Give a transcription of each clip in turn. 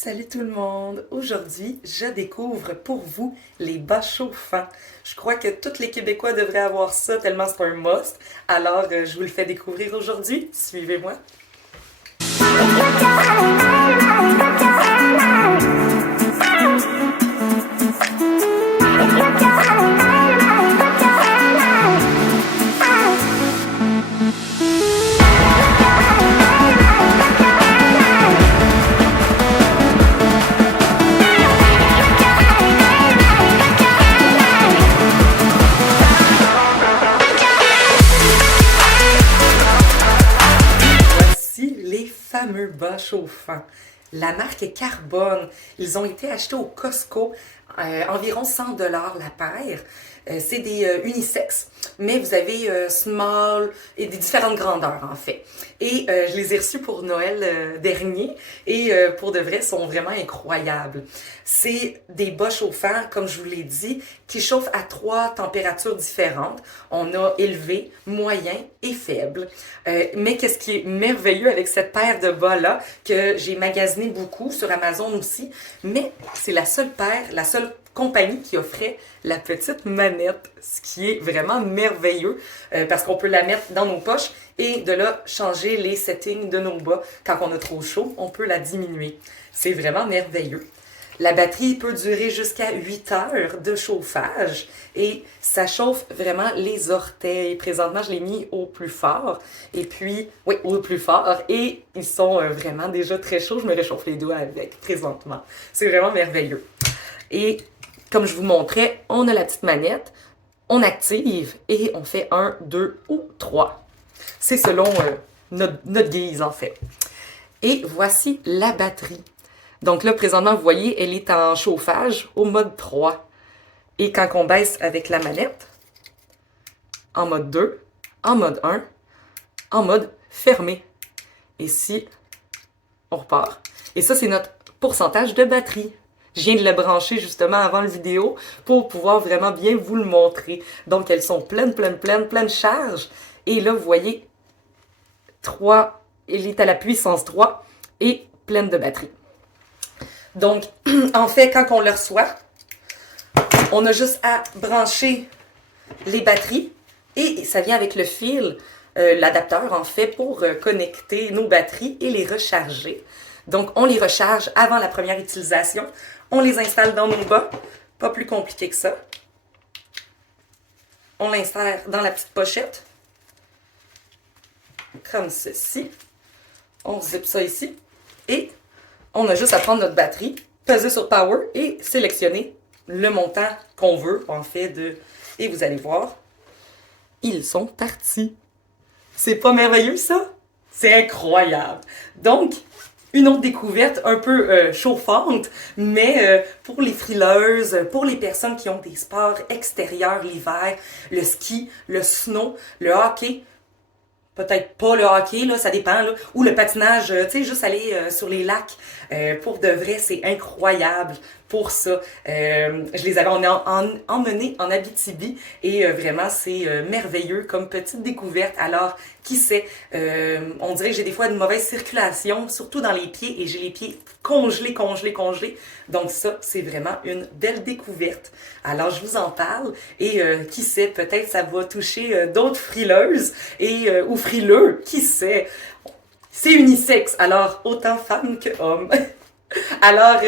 Salut tout le monde! Aujourd'hui, je découvre pour vous les bas chauffants. Je crois que tous les Québécois devraient avoir ça tellement c'est un must. Alors, je vous le fais découvrir aujourd'hui. Suivez-moi. Voici les fameux bas chauffants. La marque est Carbone. Ils ont été achetés au Costco, environ 100 $ la paire. C'est des unisexes, mais vous avez small et des différentes grandeurs en fait. Et je les ai reçus pour Noël dernier et pour de vrai sont vraiment incroyables. C'est des bas chauffants, comme je vous l'ai dit, qui chauffent à 3 températures différentes. On a élevé, moyen et faible. Mais qu'est-ce qui est merveilleux avec cette paire de bas-là, que j'ai magasiné beaucoup sur Amazon aussi, mais c'est la seule paire, la seule compagnie qui offrait la petite manette, ce qui est vraiment merveilleux parce qu'on peut la mettre dans nos poches et de là changer les settings de nos bas. Quand on a trop chaud, on peut la diminuer. C'est vraiment merveilleux. La batterie peut durer jusqu'à 8 heures de chauffage et ça chauffe vraiment les orteils. Présentement, je l'ai mis au plus fort et puis, oui, au plus fort et ils sont vraiment déjà très chauds. Je me réchauffe les doigts avec présentement. C'est vraiment merveilleux. Et comme je vous montrais, on a la petite manette, on active et on fait 1, 2 ou 3. C'est selon notre guise en fait. Et voici la batterie. Donc là, présentement, vous voyez, elle est en chauffage au mode 3. Et quand on baisse avec la manette, en mode 2, en mode 1, en mode fermé. Et si on repart. Et ça, c'est notre pourcentage de batterie. Je viens de le brancher justement avant la vidéo pour pouvoir vraiment bien vous le montrer. Donc, elles sont pleines de charge. Et là, vous voyez, 3, elle est à la puissance 3 et pleine de batterie. Donc, en fait, quand on le reçoit, on a juste à brancher les batteries et ça vient avec le fil, l'adapteur en fait, pour connecter nos batteries et les recharger. Donc, on les recharge avant la première utilisation. On les installe dans nos bas. Pas plus compliqué que ça. On l'insère dans la petite pochette. Comme ceci. On zip ça ici. Et on a juste à prendre notre batterie, peser sur Power et sélectionner le montant qu'on veut, en fait, Et vous allez voir, ils sont partis. C'est pas merveilleux, ça? C'est incroyable. Donc, une autre découverte un peu chauffante, mais pour les frileuses, pour les personnes qui ont des sports extérieurs l'hiver, le ski, le snow, le hockey, peut-être pas le hockey, là, ça dépend, là, ou le patinage, tu sais, juste aller sur les lacs. Pour de vrai, c'est incroyable pour ça. Je les avais emmenés en Abitibi et vraiment, c'est merveilleux comme petite découverte. Alors, qui sait, on dirait que j'ai des fois une mauvaise circulation, surtout dans les pieds, et j'ai les pieds congelés. Donc ça, c'est vraiment une belle découverte. Alors, je vous en parle et qui sait, peut-être ça va toucher d'autres frileuses ou frileux, qui sait. C'est unisexe, alors autant femmes que hommes. Alors,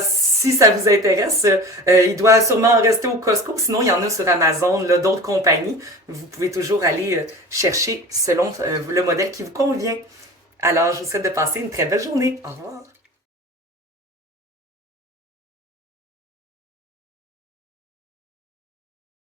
si ça vous intéresse, il doit sûrement en rester au Costco. Sinon, il y en a sur Amazon, là, d'autres compagnies. Vous pouvez toujours aller chercher selon le modèle qui vous convient. Alors, je vous souhaite de passer une très belle journée. Au revoir.